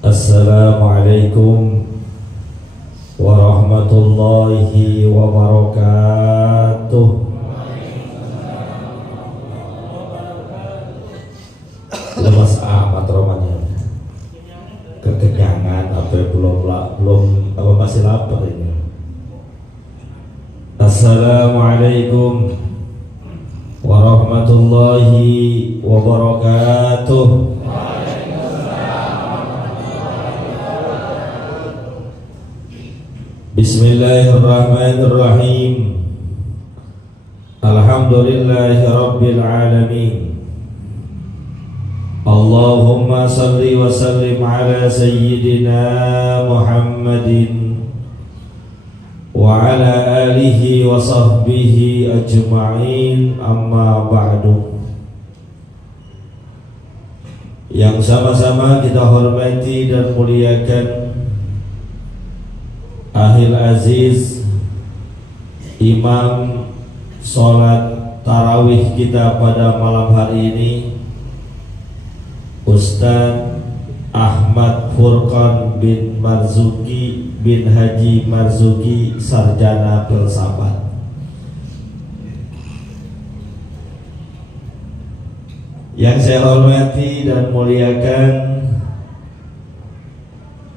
Assalamualaikum warahmatullahi wabarakatuh. Lemas amat romannya. Kekenyangan apa belum apa masih lapar ini. Assalamualaikum warahmatullahi wabarakatuh. Bismillahirrahmanirrahim. Alhamdulillahi rabbil alamin. Allahumma salli wa sallim ala sayyidina Muhammadin wa ala alihi wa sahbihi ajma'in, amma ba'du. Yang sama-sama kita hormati dan muliakan Ahil Aziz, Imam Sholat Tarawih kita pada malam hari ini, Ustaz Ahmad Furqan bin Marzuki bin Haji Marzuki, Sarjana Filsafat. Yang saya hormati dan muliakan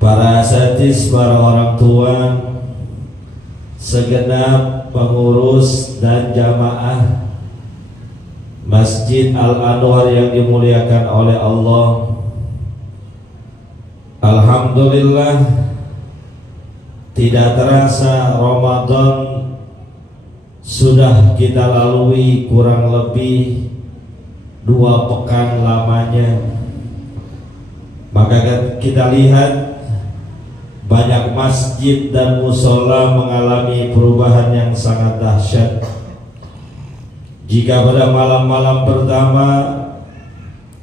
para asatiz, para orang tua, segenap pengurus dan jamaah Masjid Al-Anwar yang dimuliakan oleh Allah. Alhamdulillah, tidak terasa Ramadan sudah kita lalui kurang lebih 2 pekan lamanya. Maka kita lihat banyak masjid dan musola mengalami perubahan yang sangat dahsyat. Jika pada malam-malam pertama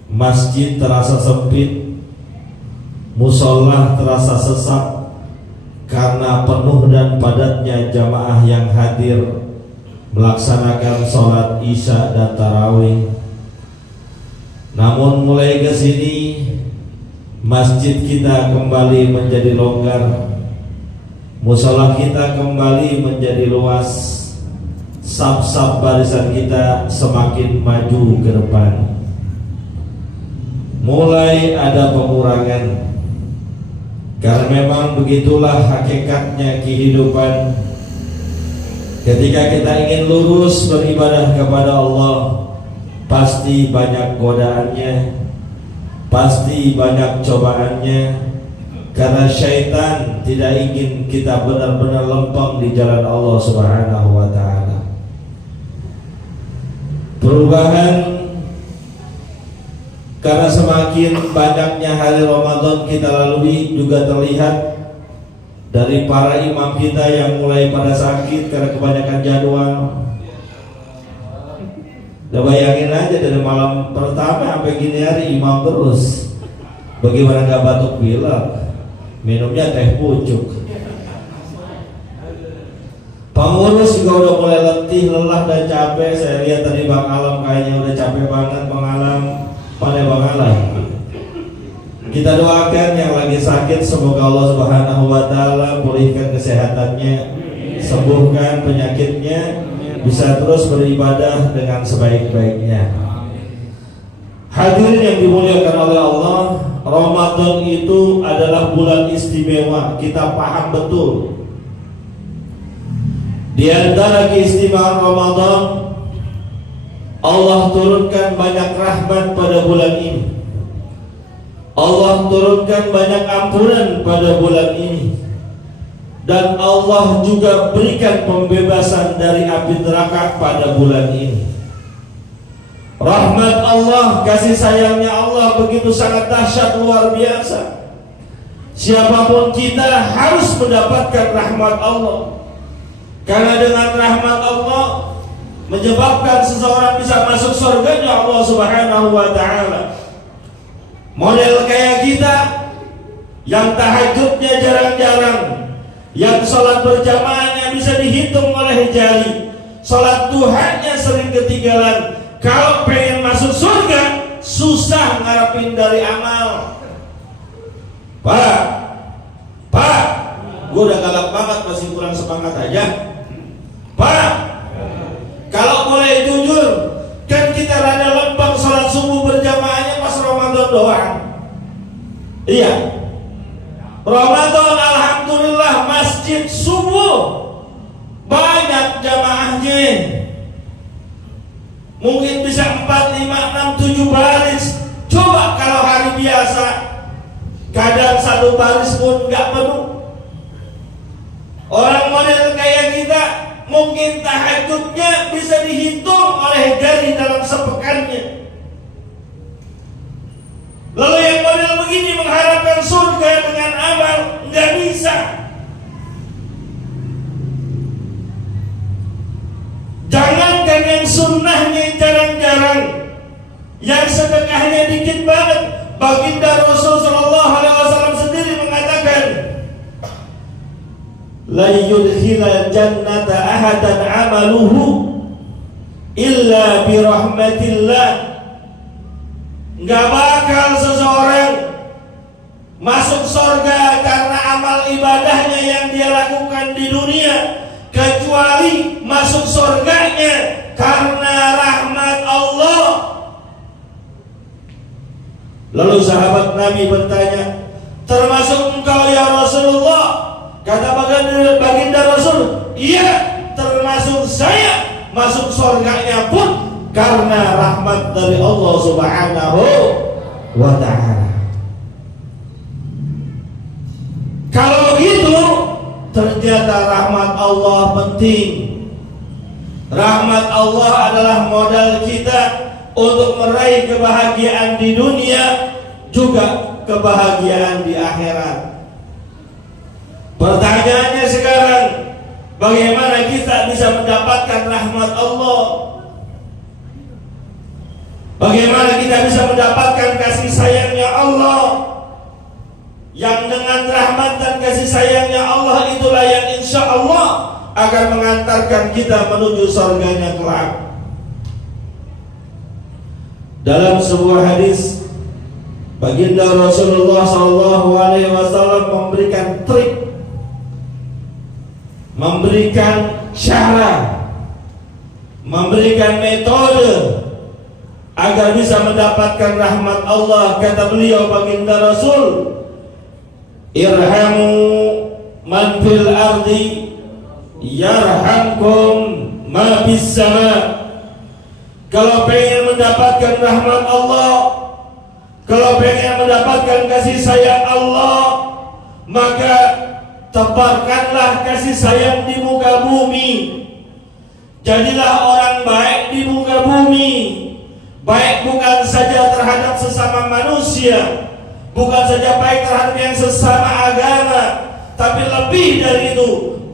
masjid terasa sempit, musola terasa sesak karena penuh dan padatnya jamaah yang hadir melaksanakan sholat isya dan tarawih. Namun mulai ke sini masjid kita kembali menjadi longgar, musola kita kembali menjadi luas, saf-saf barisan kita semakin maju ke depan. Mulai ada pengurangan, karena memang begitulah hakikatnya kehidupan. Ketika kita ingin lurus beribadah kepada Allah, pasti banyak godaannya, pasti banyak cobaannya, karena syaitan tidak ingin kita benar-benar lempeng di jalan Allah Subhanahu wa ta'ala. Perubahan karena semakin banyaknya hari Ramadan kita lalui juga terlihat dari para imam kita yang mulai pada sakit karena kebanyakan jadwal. Udah bayangin aja dari malam pertama sampai gini hari imam terus. Bagaimana gak batuk pilek, minumnya teh pucuk. Pengurus juga udah mulai letih, lelah dan capek. Saya lihat tadi Bang Alam kayaknya udah capek banget. Bang Alam, pada Bang Alam, kita doakan yang lagi sakit, semoga Allah Subhanahu wa ta'ala pulihkan kesehatannya, sembuhkan penyakitnya, bisa terus beribadah dengan sebaik-baiknya. Hadirin yang dimuliakan oleh Allah, Ramadan itu adalah bulan istimewa. Kita paham betul. Di antara keistimewaan Ramadan, Allah turunkan banyak rahmat pada bulan ini. Allah turunkan banyak ampunan pada bulan ini. Dan Allah juga berikan pembebasan dari api neraka pada bulan ini. Rahmat Allah, kasih sayangnya Allah begitu sangat dahsyat, luar biasa. Siapapun kita harus mendapatkan rahmat Allah, karena dengan rahmat Allah menyebabkan seseorang bisa masuk surganya Allah Subhanahu wa ta'ala. Model kayak kita yang tahajudnya jarang-jarang, yang sholat berjamaahnya bisa dihitung oleh jari, sholat duhanya sering ketinggalan. Kalau pengen masuk surga susah ngarepin dari amal. Pak, gue udah galak banget masih kurang semangat aja. Pak, kalau boleh jujur, kan kita rada lempeng sholat subuh berjamaahnya pas Ramadan doang. Iya, Ramadan alhamdulillah masjid subuh banyak jamaahnya. Mungkin bisa 4, 5, 6, 7 baris. Coba kalau hari biasa, kadang 1 baris pun nggak penuh. Orang model kayak kita mungkin tahajudnya bisa dihitung oleh jari dalam sepekannya. Lalu yang model begini mengharapkan surga dengan amal, nggak bisa. Jangankan yang sunnahnya jarang-jarang, yang sedekahnya dikit banget. Baginda Rasul Sallallahu Alaihi Wasallam sendiri mengatakan, la yudkhilal jannata ahadan amaluhu illa birahmatillah. Nggak bakal seseorang masuk surga karena amal ibadahnya yang dia lakukan di dunia, kecuali masuk surganya karena rahmat Allah. Lalu sahabat Nabi bertanya, termasuk engkau ya Rasulullah? Kata baginda Rasul, iya, termasuk saya. Masuk surganya pun karena rahmat dari Allah Subhanahu wa ta'ala. Kalau gitu, ternyata rahmat Allah penting. Rahmat Allah adalah modal kita untuk meraih kebahagiaan di dunia, juga kebahagiaan di akhirat. Pertanyaannya sekarang, bagaimana kita bisa mendapatkan rahmat Allah? Bagaimana kita bisa mendapatkan kasih sayangnya Allah? Yang dengan rahmat dan kasih sayangnya Allah itulah yang insya Allah akan mengantarkan kita menuju surganya kelak. Dalam sebuah hadis, baginda Rasulullah SAW memberikan trik, memberikan cara, memberikan metode agar bisa mendapatkan rahmat Allah. Kata beliau baginda Rasul, irhamu man fil ardi yarhamkum ma bis sama. Kalau pengen mendapatkan rahmat Allah, kalau pengen mendapatkan kasih sayang Allah, maka tebarkanlah kasih sayang di muka bumi. Jadilah orang baik di muka bumi. Baik bukan saja terhadap sesama manusia, bukan saja baik terhadap yang sesama agama, tapi lebih dari itu,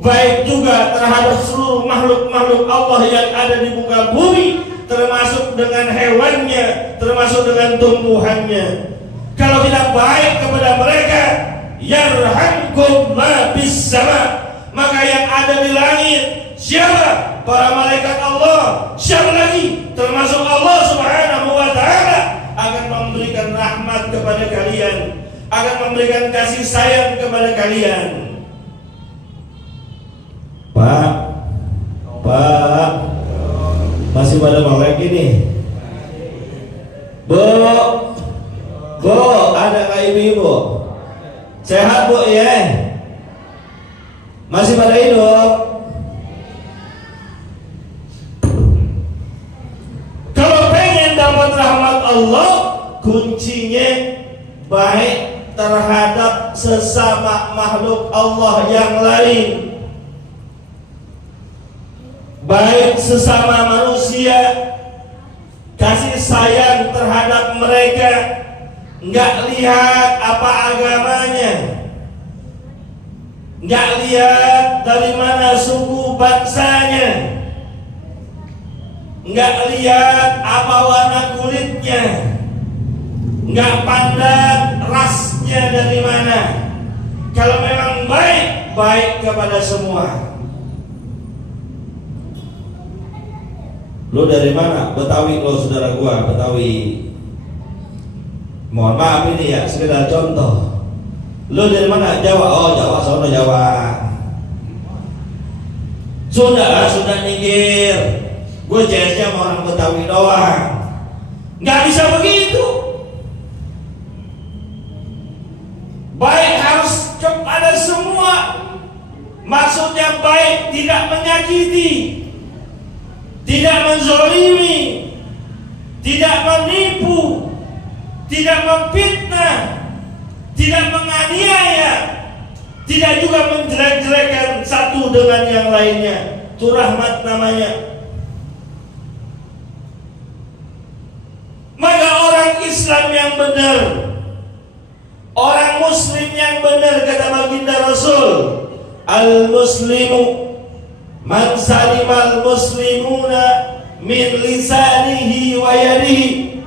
baik juga terhadap seluruh makhluk-makhluk Allah yang ada di muka bumi, termasuk dengan hewannya, termasuk dengan tumbuhannya. Kalau tidak baik kepada mereka, yarhamkum ma bis sama, maka yang ada di langit siapa? Para malaikat Allah. Siapa lagi? Termasuk Allah Subhanahu wa ta'ala akan memberikan rahmat kepada kalian, akan memberikan kasih sayang kepada kalian. Pak, masih pada melek ini? Bu, ada nggak ibu-ibu? Sehat bu ya? Masih pada hidup? Kalau pengen dapat rahmat Allah, kuncinya baik terhadap sesama makhluk Allah yang lain, baik sesama manusia, kasih sayang terhadap mereka, nggak lihat apa agamanya, nggak lihat dari mana suku bangsanya, nggak lihat apa warna kulitnya, nggak pandang rasnya dari mana. Kalau memang baik kepada semua. Lo dari mana? Betawi lo saudara gua, Betawi. Mohon maaf ini ya, sekedar contoh. Lu dari mana? Jawa. Oh Jawa, sono Jawa. Sudah nyinggir. Gue CS-nya sama orang Betawi doang. Nggak bisa begitu. Baik harus kepada semua. Maksudnya baik tidak menyakiti, tidak menzolimi, tidak menipu, tidak memfitnah, tidak menganiaya, tidak juga menjelek-jelekan satu dengan yang lainnya. Itu rahmat namanya. Maka orang Islam yang benar, orang Muslim yang benar, kata baginda Rasul, al-muslimu man salimal muslimuna min lisanihi wa yadihi.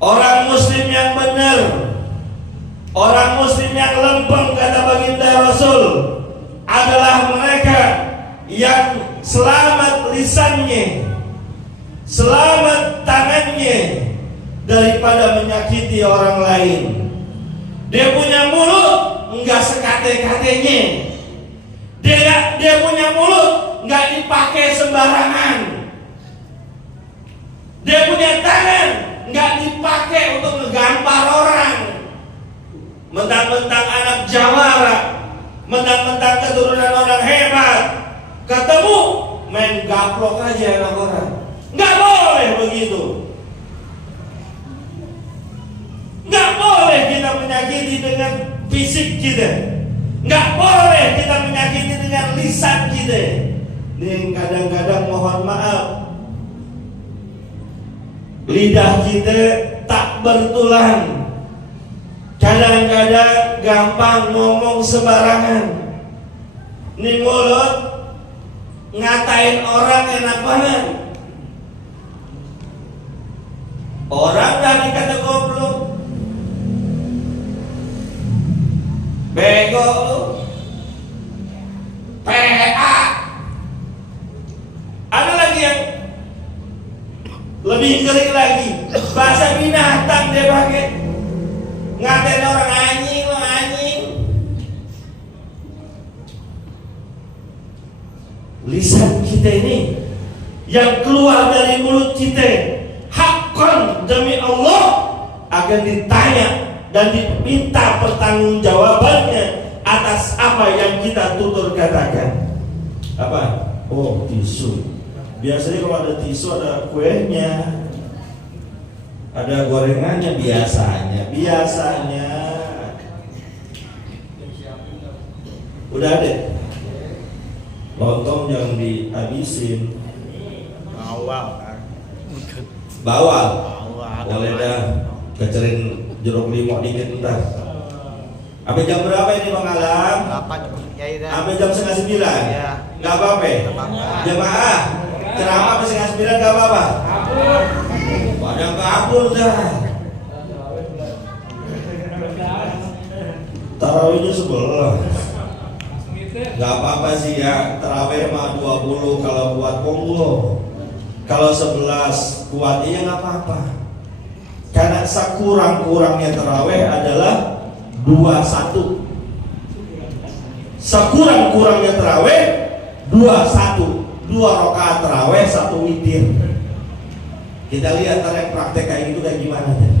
Orang Muslim yang benar, orang Muslim yang lempeng, kata baginda Rasul, adalah mereka yang selamat lisannya, selamat tangannya daripada menyakiti orang lain. Dia punya mulut enggak sekate-katenya. Dia punya mulut enggak dipakai sembarangan. Dia punya tangan enggak dipakai untuk ngegampar orang. Mentang-mentang anak jawara, mentang-mentang keturunan orang hebat, ketemu main gaplok aja anak orang. Enggak boleh begitu. Enggak boleh kita menyakiti dengan fisik kita. Enggak boleh kita menyakiti dengan lisan kita. Dan kadang-kadang mohon maaf, lidah kita tak bertulang. Kadang-kadang gampang ngomong sembarangan. Ini mulut ngatain orang enak banget. Orang dari kata goblok, bego lu, PA. Ada lagi yang lebih ngeri lagi, bahasa binatang dia pakai, ngatain orang anjing, lo anjing. Lisan kita ini yang keluar dari mulut kita, hakkan demi Allah akan ditanya dan diminta pertanggungjawabannya atas apa yang kita tutur katakan. Apa? Oh, tisu. Biasanya kalau ada tisu ada kuenya, ada gorengannya biasanya. Udah ada. Lontong yang dihabisin. Bawal. Boleh dah. Kecerin jeruk limau dikit ntar. Sampai jam berapa ini Bang Alam? 8 ya udah. Sampai jam 8:30. Iya. Enggak apa-apa. Jemaah, ceramah sampai 8:30 enggak apa-apa. Pada kabur dah. Tarawihnya 11. Enggak apa-apa sih ya. Tarawih mah 20 kalau buat monggo. Kalau 11 kuatnya enggak apa-apa. Karena sekurang-kurangnya tarawih adalah 21. Sekurang-kurangnya tarawih 21. 2 rakaat tarawih, 1 witir. Kita lihat yang praktek kayak gitu kayak gimana deh.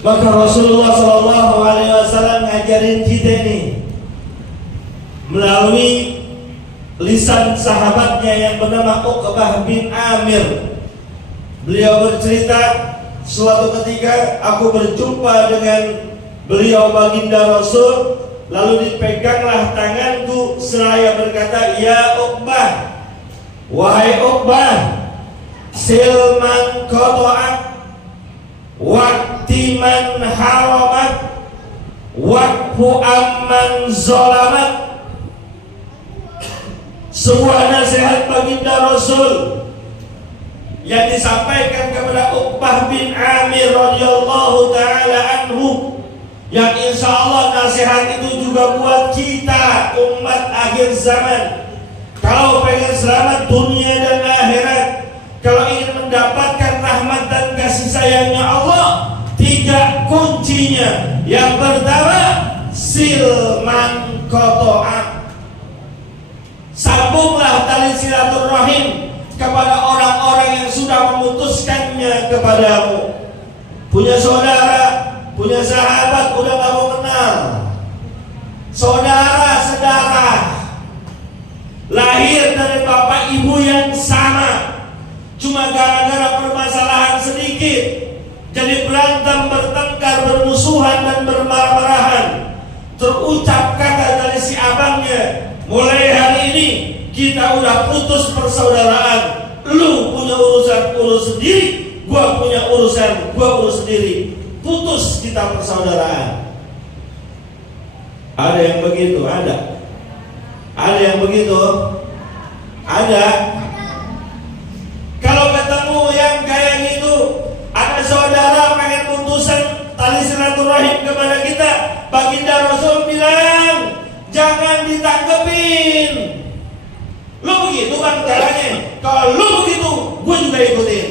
Maka Rasulullah SAW ngajarin kita nih melalui lisan sahabatnya yang bernama Uqbah bin Amir. Beliau bercerita, suatu ketika aku berjumpa dengan beliau baginda Rasul, lalu dipeganglah tanganku seraya berkata, ya Uqbah, wahai Uqbah, silman qata'ak, waktiman haramat, wakfu amman zalamat. Sebuah nasihat baginda Rasul yang disampaikan kepada Uqbah bin Amir radhiyallahu taala anhu, yang insya Allah nasihat itu juga buat kita umat akhir zaman. Kalau pengen selamat dunia dan akhirat, sayangnya Allah, 3 kuncinya. Yang pertama, silman qata'an. Sambunglah tali silaturahim kepada orang-orang yang sudah memutuskannya kepadamu. Punya saudara, punya sahabat, udah gak mau kenal. Saudara sedarah, lahir dari bapak ibu yang sama, cuma gara-gara permasalahan sedikit jadi berantem, bertengkar, bermusuhan dan bermarah-marahan. Terucap kata dari si abangnya, mulai hari ini kita udah putus persaudaraan. Lu punya urusan urus sendiri, gua punya urusan gua urus sendiri. Putus kita persaudaraan. Ada yang begitu? Ada. Ada yang begitu? Ada. Kalau ketemu yang kayak gitu, ada saudara pengen putusan tali silaturahim kepada kita, baginda Rasul bilang, jangan ditanggepin. Lu begitu kan caranya. Kalau lu begitu, gue juga ikutin.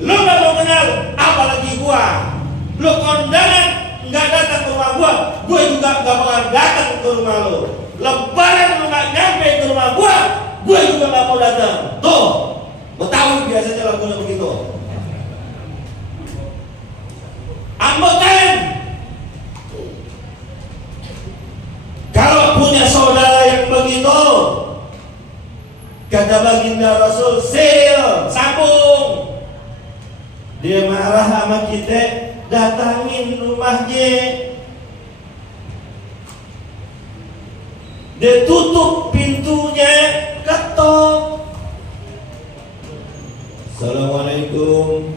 Lu gak mau kenal, apalagi gua. Lu kondangan nggak datang ke rumah gue juga nggak bakal datang ke rumah lu. Lebaran lu nggak nyampe ke rumah gue juga nggak mau datang. Tuh, Betawi biasanya lagunya begitu. Ambekan. Kalau punya saudara yang begitu, kata baginda Rasul, sambung. Dia marah sama kita, datangin rumahnya. Dia tutup pintunya, ketok. Assalamualaikum.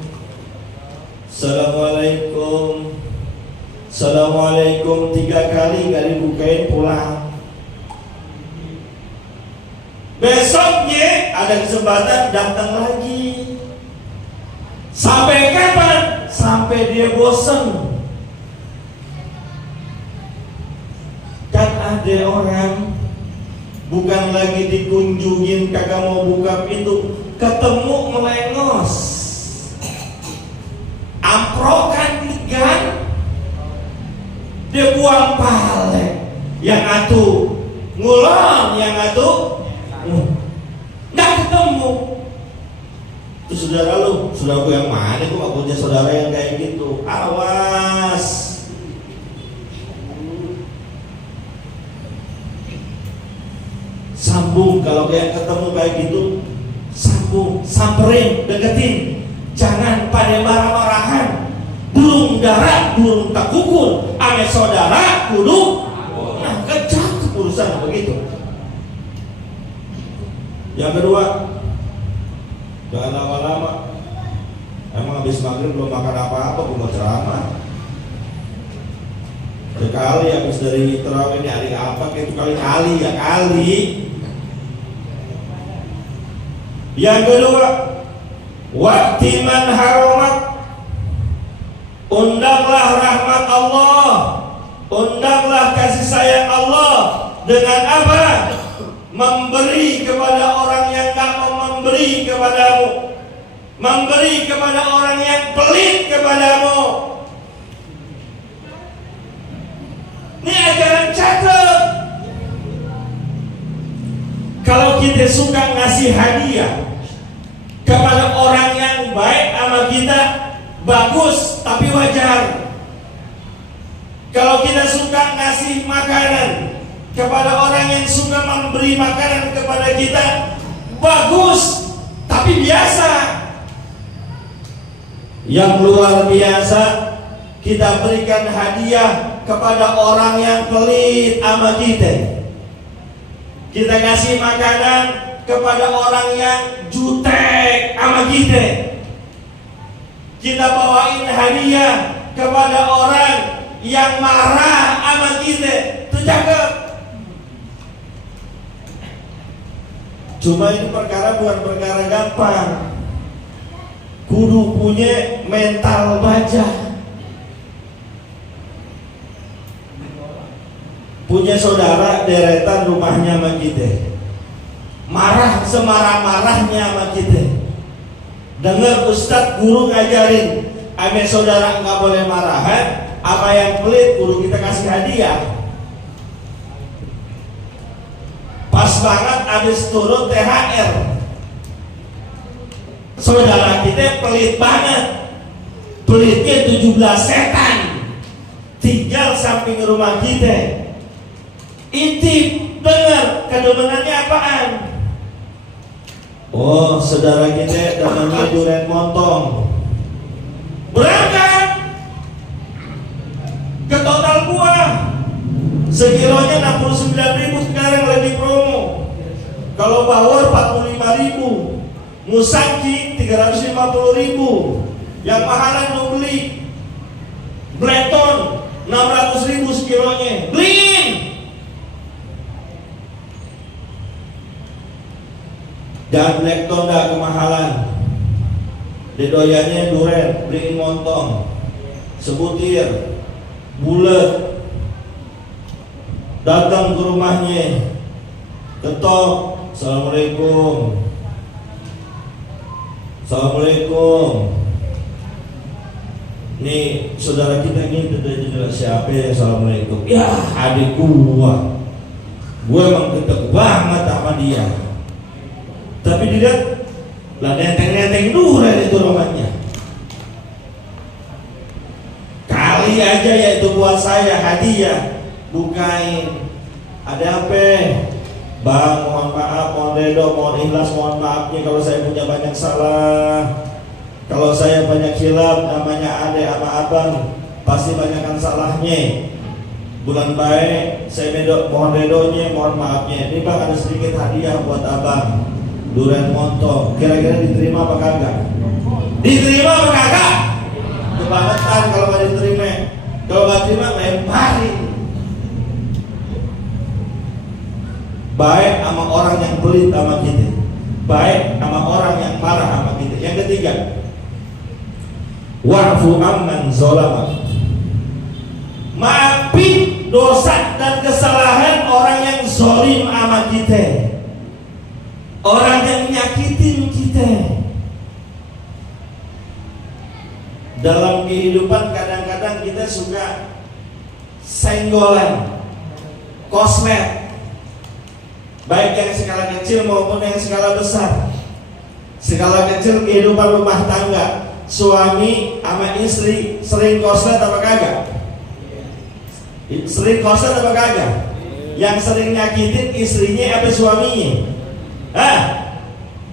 Assalamualaikum. Assalamualaikum 3 kali gak dibukain, pulang. Besoknya ada kesempatan datang lagi. Sampai kapan? Sampai dia bosan. Kan ada orang bukan lagi dikunjungin, kagak mau buka pintu, ketemu melengos, amprokan ikan, dia buang pale, yang atuh ngulon, yang atuh nggak ketemu. Itu saudara lu, saudara gue yang mana? Gue gak punya saudara yang kayak gitu. Awas. Sambung, kalau kayak ketemu kayak gitu, sambung, samperin, deketin. Jangan pada marah-marahan. Burung dara, burung tak kukul. Ame saudara, kudu. Nah, kecak urusan begitu. Yang kedua, jangan lama-lama. Emang habis maghrib belum makan apa-apa, gue mau ceramah. Sekali habis dari terawih ini hari apa, kayak itu kali-kali ya kali. Yang kedua, waktiman haramat. Undanglah rahmat Allah, undanglah kasih sayang Allah. Dengan apa? Memberi kepada orang yang tak mau memberi kepadamu, memberi kepada orang yang pelit kepadamu. Ini ajaran cakep. Kalau kita suka ngasih hadiah kepada orang yang baik sama kita, bagus, tapi wajar. Kalau kita suka ngasih makanan kepada orang yang suka memberi makanan kepada kita, bagus, tapi biasa. Yang luar biasa, kita berikan hadiah kepada orang yang pelit sama kita. Kita kasih makanan kepada orang yang jutek sama kita. Kita bawain hadiah kepada orang yang marah sama kita. Itu cakep. Cuma ini perkara bukan perkara gampang. Kudu punya mental baja. Punya saudara deretan rumahnya sama kita, marah semarah-marahnya sama kita. Dengar ustadz guru ngajarin, ame saudara nggak boleh marahan, apa yang pelit kudu kita kasih hadiah. Pas banget habis turun THR, saudara kita pelit banget, pelitnya 17 setan, tinggal samping rumah kita. Intip, dengar kedemenannya apaan? Oh, saudara kita namanya durian montong. Berangkat ke Total Buah, sekilonya 69.000 sekarang lagi promo. Kalau bawor 45.000, Musangking 350.000. Yang mahalan mau beli Blackton 600.000 sekilonya. Beliin. Dan Blackton dah kemahalan. Didoyannya duren, beliin montong, sebutir, bulat. Datang ke rumahnya, ketok, assalamualaikum, assalamualaikum. Nih saudara kita ini tidak siapa ya, assalamualaikum. Ya adik gua emang ketek banget sama dia. Tapi dilihat lah nenteng-nenteng duren itu rumahnya. Kali aja ya itu buat saya hadiah, bukain. Ada apa? Bang, mohon maaf, mohon redo, mohon ikhlas, mohon maafnya kalau saya punya banyak salah. Kalau saya banyak hilaf, namanya adek sama abang, pasti banyakkan salahnya. Bulan baik, saya mohon redonya, mohon maafnya. Ini bang ada sedikit hadiah buat abang, durian montong. Kira-kira diterima apa kagak? Diterima apa kagak? Kebangetan kalau nggak diterima. Kalau nggak terima, lemparin. Baik sama orang yang pelit sama kita, baik sama orang yang marah sama kita. Yang ketiga, wa'fu amman zolama, maafin dosa dan kesalahan orang yang zolim sama kita, orang yang nyakitin kita. Dalam kehidupan kadang-kadang kita suka senggolan, kosmet, baik yang skala kecil maupun yang skala besar. Skala kecil kehidupan rumah tangga, suami sama istri sering koslet apa kagak? Sering koslet apa kagak? Yang sering nyakitin istrinya apa suaminya? Hah?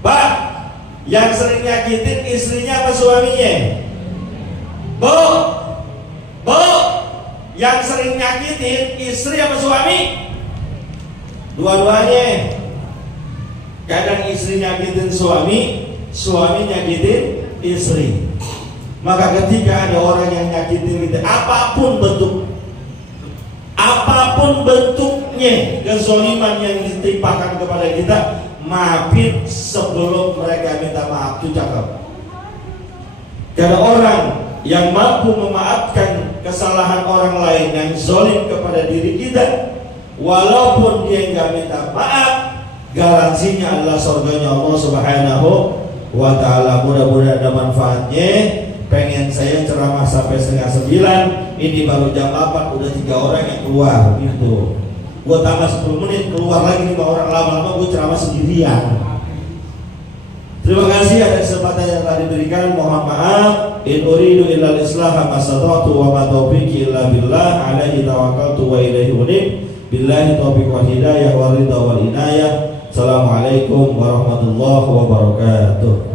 Pak, yang sering nyakitin istrinya apa suaminya? Bu, yang sering nyakitin istri apa suami? Dua-duanya. Kadang istri nyakitin suami, suami nyakitin istri. Maka ketika ada orang yang nyakitin kita, apapun bentuknya kezaliman yang ditimpakan kepada kita, maafin sebelum mereka minta maaf. Itu cakep. Karena orang yang mampu memaafkan kesalahan orang lain yang zalim kepada diri kita, walaupun dia nggak minta maaf, garansinya adalah surganya Allah Subhanahu wa ta'ala. Mudah-mudahan ada manfaatnya. Pengen saya ceramah sampai 8:30, ini baru jam 8 udah 3 orang yang keluar gitu. Gua tambah 10 menit keluar lagi 5 orang, lama-lama gua ceramah sendirian. Terima kasih atas kesempatan yang telah diberikan. Mohon maaf. In uridu illal islaha mastata'tu wa ma taufiqi illa billah, alaihi tawakkaltu wa ilaihi unib. Billahi taufiq wal hidayah wa ridha wal inayah. Assalamualaikum warahmatullahi wabarakatuh.